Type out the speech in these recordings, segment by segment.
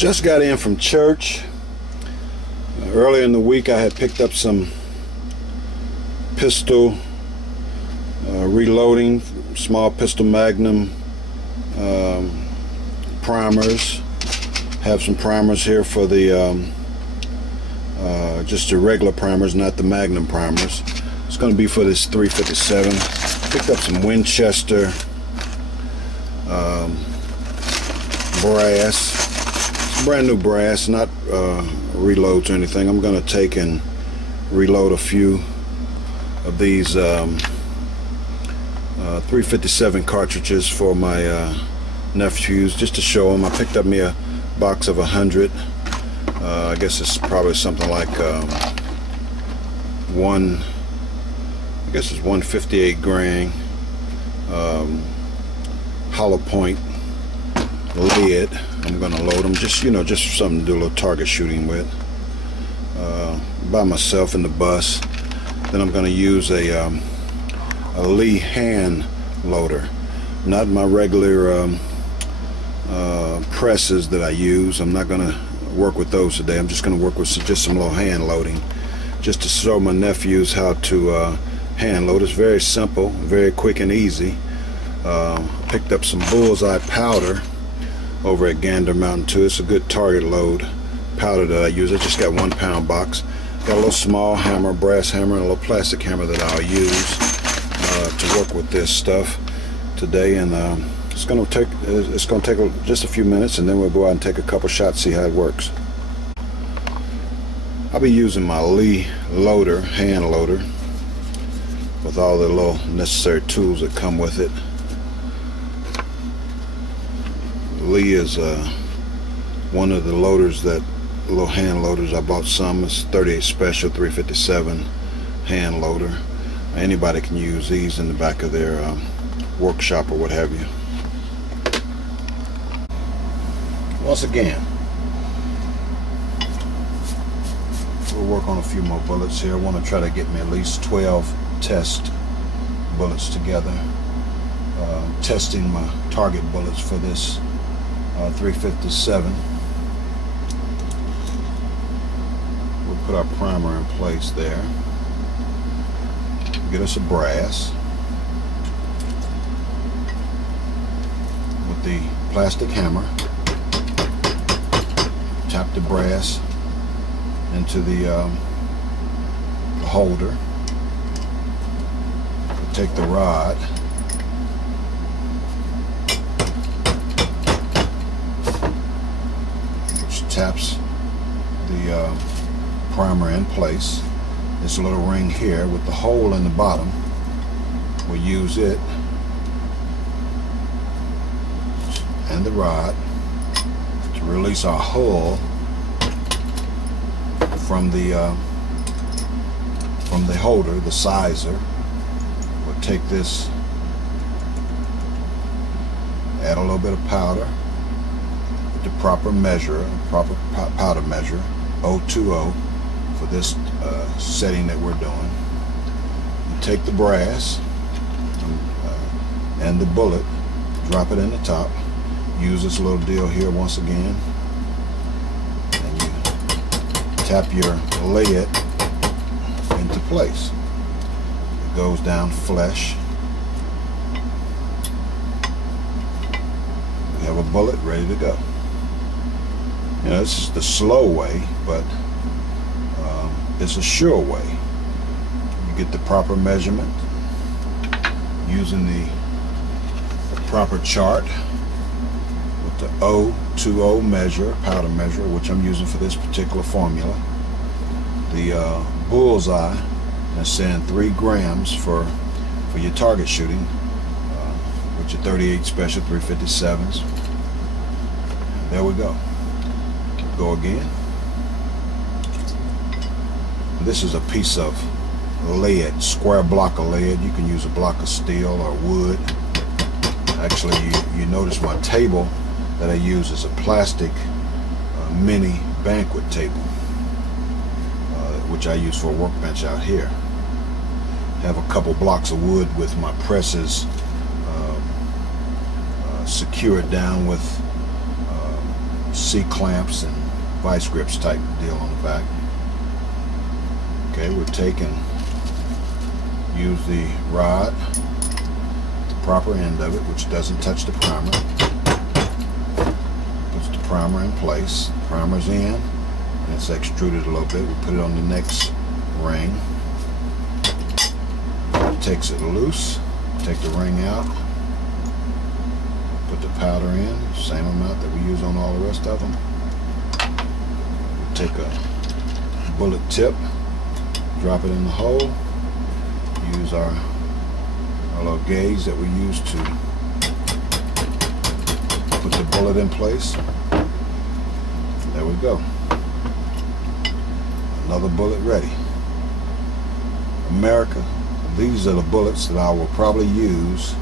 Just got in from church. Earlier in the week I had picked up some pistol reloading, small pistol magnum primers. Have some primers here for the just the regular primers, not the magnum primers. It's going to be for this 357. Picked up some Winchester brass. Brand new brass, not reloads or anything. I'm going to take and reload a few of these 357 cartridges for my nephews, just to show them. I picked up me a box of 100. I guess it's probably something like I guess it's 158 grain hollow point lead. I'm going to load them, just just something to do a little target shooting with, by myself in the bus. Then I'm going to use a Lee hand loader, not my regular presses that I use. I'm not going to work with those today. I'm just going to work with just some little hand loading, just to show my nephews how to hand load. It's very simple, very quick and easy. Picked up some bullseye powder over at Gander Mountain 2. It's a good target load powder that I use. I just got 1 pound box. Got a little small hammer, brass hammer, and a little plastic hammer that I'll use to work with this stuff today. And it's going to take just a few minutes, and then we'll go out and take a couple shots, see how it works. I'll be using my Lee loader, hand loader, with all the little necessary tools that come with it. Lee is one of the loaders, that little hand loaders. I bought some. It's 38 Special 357 hand loader. Anybody can use these in the back of their workshop or what have you. Once again, we'll work on a few more bullets here. I want to try to get me at least 12 test bullets together. Testing my target bullets for this 357. We'll put our primer in place there. Get us a brass with the plastic hammer. Tap the brass into the holder. We'll take the rod, which taps the primer in place. This little ring here with the hole in the bottom, we'll use it and the rod to release our hull from the holder, the sizer. We'll take this, add a little bit of powder with the proper measure, proper powder measure, 020 for this setting that we're doing. You take the brass and the bullet, drop it in the top. Use this little deal here once again, and you tap your lid into place. It goes down flush. We have a bullet ready to go. This is the slow way, but it's a sure way. You get the proper measurement using the proper chart with the 020 measure, powder measure, which I'm using for this particular formula. The bullseye, that's saying 3 grams for your target shooting with your 38 Special 357s. There we go. Go again. This is a piece of lead, square block of lead. You can use a block of steel or wood. Actually, you notice my table that I use is a plastic mini banquet table, which I use for a workbench out here. Have a couple blocks of wood with my presses secured down with C-clamps and vice grips type deal on the back. Okay, we're taking, use the rod, the proper end of it, which doesn't touch the primer. Puts the primer in place. Primer's in, and it's extruded a little bit. We put it on the next ring. Takes it loose. Take the ring out. Put the powder in, same amount that we use on all the rest of them. We take a bullet tip, drop it in the hole. Use our little gauge that we use to put the bullet in place. There we go. Another bullet ready. America, these are the bullets that I will probably use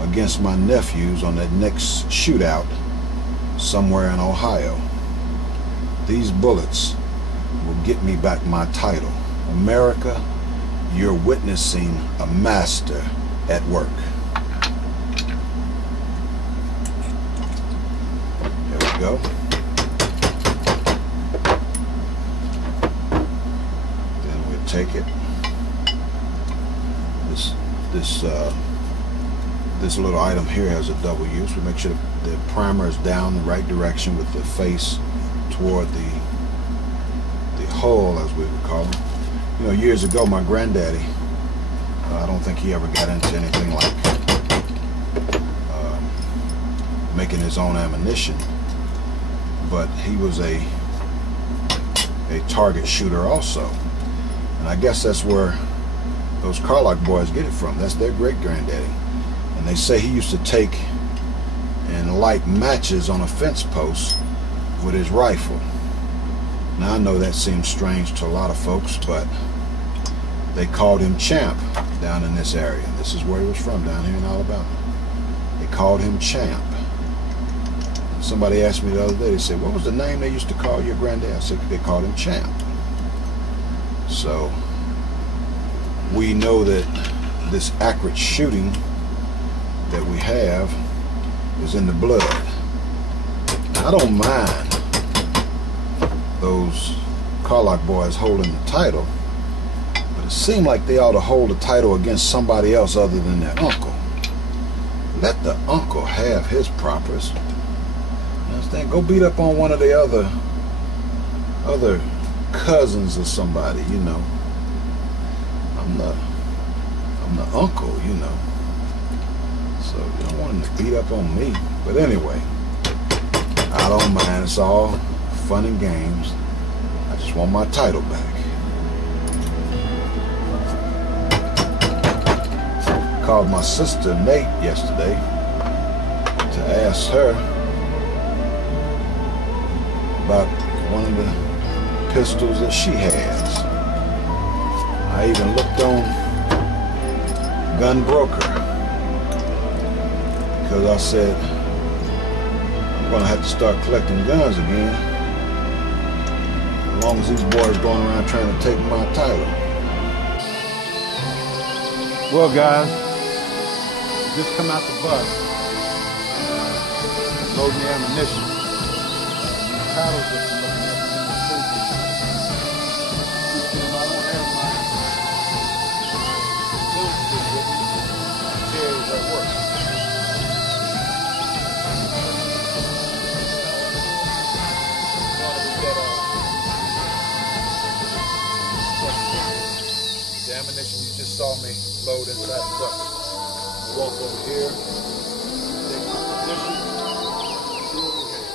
against my nephews on that next shootout somewhere in Ohio. These bullets will get me back my title. America, you're witnessing a master at work. There we go. Then we'll take it. This little item here has a double use. We make sure the primer is down the right direction with the face toward the hull, as we would call them. You know, years ago, my granddaddy, I don't think he ever got into anything like making his own ammunition, but he was a target shooter also. And I guess that's where those Carlock boys get it from. That's their great-granddaddy. And they say he used to take and light matches on a fence post with his rifle. Now I know that seems strange to a lot of folks, but they called him Champ down in this area. This is where he was from, down here in Alabama. They called him Champ. And somebody asked me the other day, they said, what was the name they used to call your granddad? I said, they called him Champ. So we know that this accurate shooting that we have is in the blood. I don't mind those Carlock boys holding the title, but it seemed like they ought to hold the title against somebody else other than their uncle. Let the uncle have his propers. You understand? Go beat up on one of the other cousins or somebody, you know. I'm the uncle, you know. So you don't want him to beat up on me. But anyway, I don't mind. It's all fun and games. I just want my title back. Called my sister Nate yesterday to ask her about one of the pistols that she has. I even looked on Gun Broker, because I said I'm gonna have to start collecting guns again, as long as these boys going around trying to take my title. Well, guys, just come out the bus, loading the ammunition. The titles that you're looking at in the safety. I don't have my carries at work. The ammunition you just saw me load inside the bucket. Walk over here, take my position, see what we have.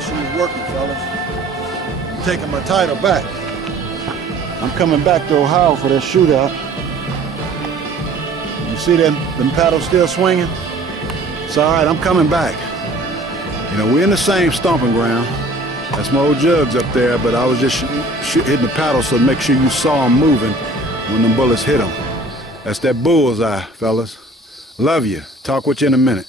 transmission is working, fellas. I'm taking my title back. I'm coming back to Ohio for that shootout. You see them paddles still swinging? It's all right, I'm coming back. You know, we're in the same stomping ground. That's my old jugs up there, but I was just hitting the paddle so to make sure you saw them moving when them bullets hit them. That's that bullseye, fellas. Love you. Talk with you in a minute.